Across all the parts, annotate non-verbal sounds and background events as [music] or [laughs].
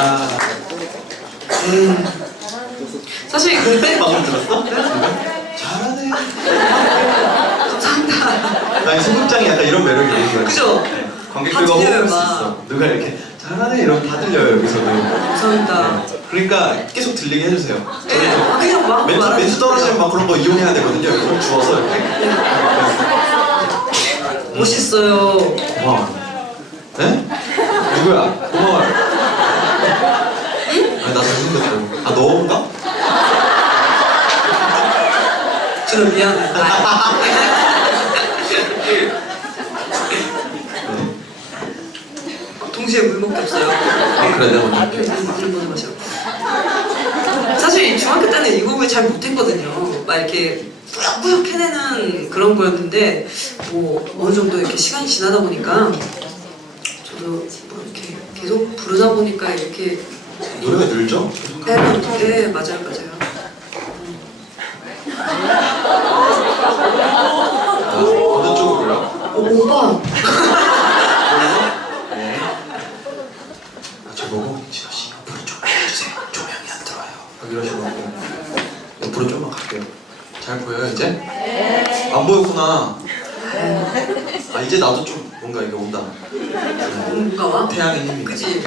아, 음. 사실 그때 방금 들었어? 잘하네. 감사합니다. 아니 소극장이 약간 이런 매력이 있는 거야. 그죠? 네. 관객들과 다 들려요, 호흡할 수 막. 있어. 누가 이렇게 잘하네 이러면 다 들려요 여기서도. 감사합니다. 네. 그러니까 계속 들리게 해주세요. 네, 아, 그냥 막 멘트, 말하는 멘트 떨어지면 막 그런 거 이용해야 되거든요. 이걸 주워서 이렇게. 멋있어요. 고마워. 네? 누구야? 고마워요. 아니 나 잘생겼다고. 아 너인가? 저는 미안해. 아, 네. 동시에 물 먹기 없어요. 아 그래 내가 먼저 할게. 물 먼저 마셔. 사실 중학교 때는 이 곡을 잘 못했거든요. 막 이렇게 꾸역꾸역 해내는 그런 거였는데 뭐 어느 정도 이렇게 시간이 지나다 보니까 저도 뭐 이렇게 계속 부르다 보니까 이렇게 노래가 늘죠? 네, 네 맞아요 맞아요. 아, 어느 쪽으로요? 어, 오빠 네. 아, 저보고 진호 씨 옆으로 좀 해주세요. 조명이 안 들어와요. 막 이러시고 옆으로 좀만 갈게요. 잘 보여요 이제? 네. 안 보였구나. 아 이제 나도 좀 뭔가 이게 온다. 네. 뭔가 와? 태양의 힘이. 그치?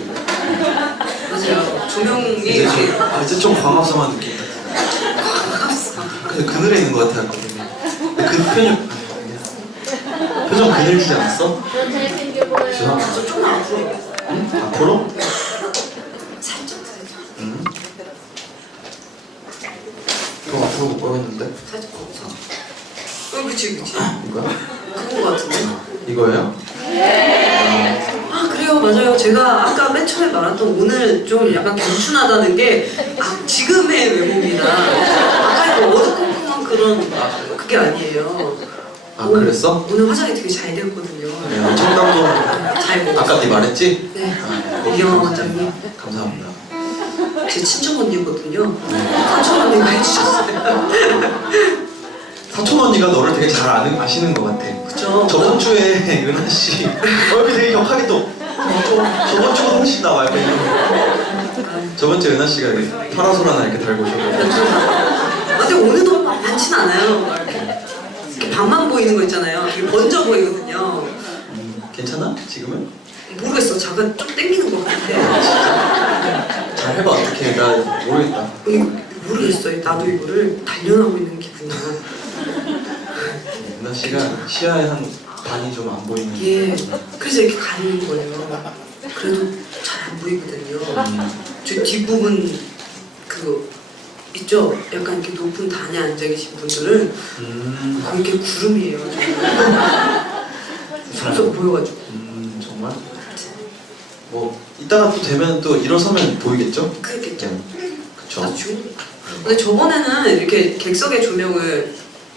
맞아요. 조명이 이제 이렇게 아, 이제 좀 광합성한 느낌. 근데 그늘에 있는 것 같아. 근데 그 표정 표정 그늘지지 않았어? 잘생겨 보여요. 죄송합니다. 좀 앞으로 응? 앞으로? 살짝 살짝 응. 더 앞으로 못 보였는데? 살짝 거기서 어 그치 그치 이거야? 그런 거 같은데 이거예요? 아 그래요 맞아요. 제가 아까 맨 처음에 말했던 오늘 좀 약간 겸춘하다는 게 아, 지금의 외모입니다. 아까 이거 어두컴컴한 그런 그게 아니에요. 아 그랬어? 오늘 화장이 되게 잘 됐거든요. 네, 엄청 감동. 잘 먹었어요. 아까 네 말했지? 네. 아, 이경아 원장님. 감사합니다. 제 친척 언니거든요. 사촌 언니가 해주셨어요. [laughs] 사촌 언니가 너를 되게 잘 아는, 아시는 것 같아. 그쵸. 저번 주에 [laughs] 은하 씨 얼굴 되게 격하게 또 어, 저, 저번 주보다 훨씬 나와요. 아, 저번 주에 은하 씨가 이렇게 파라솔 하나 이렇게 달고 아, 근데 오늘도 많진 않아요. 막 이렇게, 반만 보이는 거 있잖아요. 되게 번져 보이거든요. 음, 괜찮아? 지금은? 모르겠어. 잠깐 좀 땡기는 것 같아. 잘 해봐 어떻게 나 모르겠다. 이거 모르겠어요. 나도 이거를 단련하고 있는 기분이야. 은하 씨가 시야에 한 반이 좀 안 보이는. 이게 그래서 이렇게 가리는 거예요. 그래도 잘 안 보이거든요. 음, 저 뒷부분 그 있죠? 약간 이렇게 높은 단에 앉아 계신 분들은 음, 거의 이렇게 구름이에요. 쏙쏙 보여가지고. 음, 정말? 뭐 이따가 또 되면 또 일어서면 보이겠죠? 그랬겠죠. 그쵸? 나중 근데 저번에는 이렇게 객석의 조명을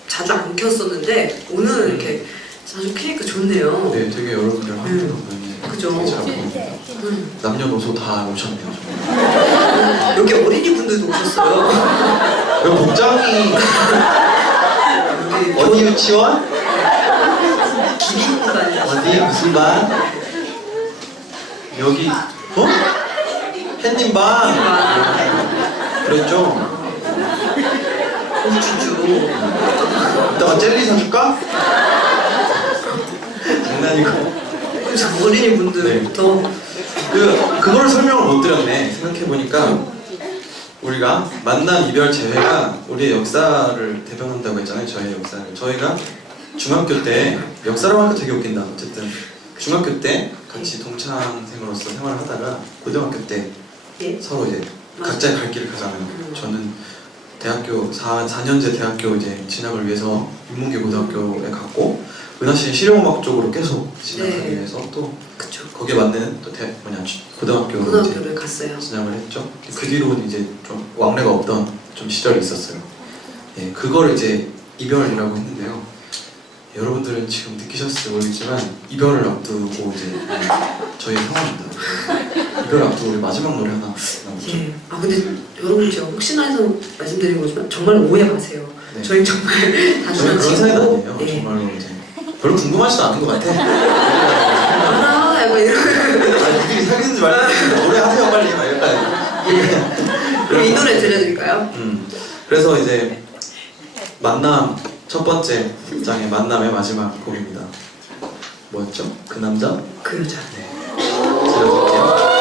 자주 안 켰었는데 오늘은 이렇게 자주 켜니까 좋네요. 네, 되게 여러분들 환경 보면 그죠. 음. 남녀노소 다 오셨네요. 정말. 여기 어린이 분들도 오셨어요. 여기 복장이 여기 어디 유치원? 기린반이 어디 무슨 반? 여기 어? 햇님반 그랬죠? 우쭈쭈. 이따가 젤리 사줄까? 장난이고 그래서 어린이 분들부터 그 그거를 설명을 못 드렸네 생각해 보니까 우리가 만남 이별 재회가 우리의 역사를 대변한다고 했잖아요 저희의 역사를 저희가 중학교 때 역사라고 하니까 되게 웃긴다 어쨌든 중학교 때 같이 동창생으로서 생활을 하다가 고등학교 때 예. 서로 이제. 각자의 갈 길을 가잖아요 음. 저는 대학교 4, 4년제 대학교 이제 진학을 위해서 인문계 고등학교에 갔고 은하 씨는 실용음악 쪽으로 계속 진학하기 네. 위해서 또 그쵸. 거기에 맞는 또 대, 뭐냐 주- 고등학교로 고등학교를 이제 갔어요. 진학을 했죠. 그 뒤로는 이제 좀 왕래가 없던 좀 시절이 있었어요. 예, 그걸 이제 이별이라고 했는데요. 여러분들은 지금 느끼셨을지 모르겠지만 이별을 앞두고 이제 저희 상황입니다. 이별 앞두고 우리 마지막 노래 하나 나오죠. 예. 아 근데 여러분 제가 혹시나 해서 말씀드린 거지만 정말 오해 마세요. 네. 저희 정말 저희 단순한 그런 사이는 아니에요. 예. 정말로 이제 별로 궁금하지도 않은 것 같아. 아 약간 이런 아니, 니들이 사귀는지 말는지 노래 하세요 빨리 막 이럴까 그럼 이 노래 들려드릴까요? 음, 그래서 이제 만남 첫 번째 장의 만남의 마지막 곡입니다. 뭐였죠? 그 남자? 그 여자. 네. 들려드릴게요.